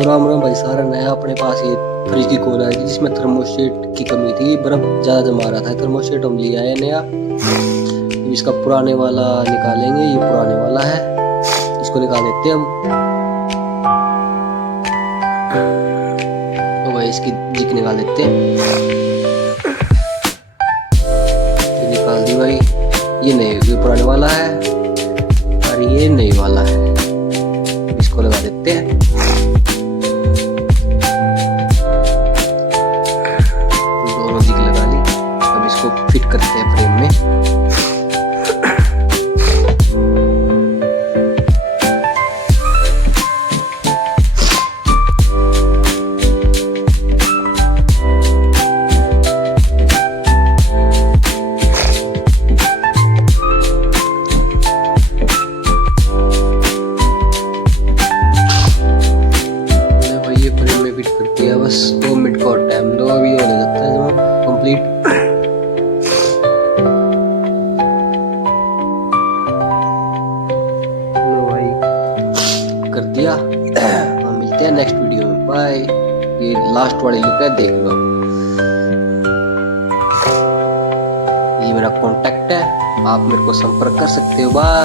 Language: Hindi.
तो राम राम भाई सारा नया अपने पास ये फ्रिज की कॉल आई थी जिसमें थर्मोस्टेट की कमी थी, बर्फ ज़्यादा जमा रहा था। थर्मोस्टेट हम ले आए नया। इसका पुराने वाला निकालेंगे, ये पुराने वाला है, इसको निकाल देते हैं हम। तो भाई इसकी जिक निकाल देते हैं, ये निकाल दी भाई। ये नहीं, ये पुराने वाला है और ये नई वाला है, इसको लगा देते हैं। दोनों जिग लगा ली, अब इसको फिट करते हैं फ्रेम में। करती है बस 2 मिनट का टाइम दो, अभी हो जाता है जब कंप्लीट। लो भाई कर दिया। हम मिलते हैं नेक्स्ट वीडियो में, बाय। ये लास्ट वाली लुक है, देख लो। ये मेरा कांटेक्ट है, आप मेरे को संपर्क कर सकते हो। बाय।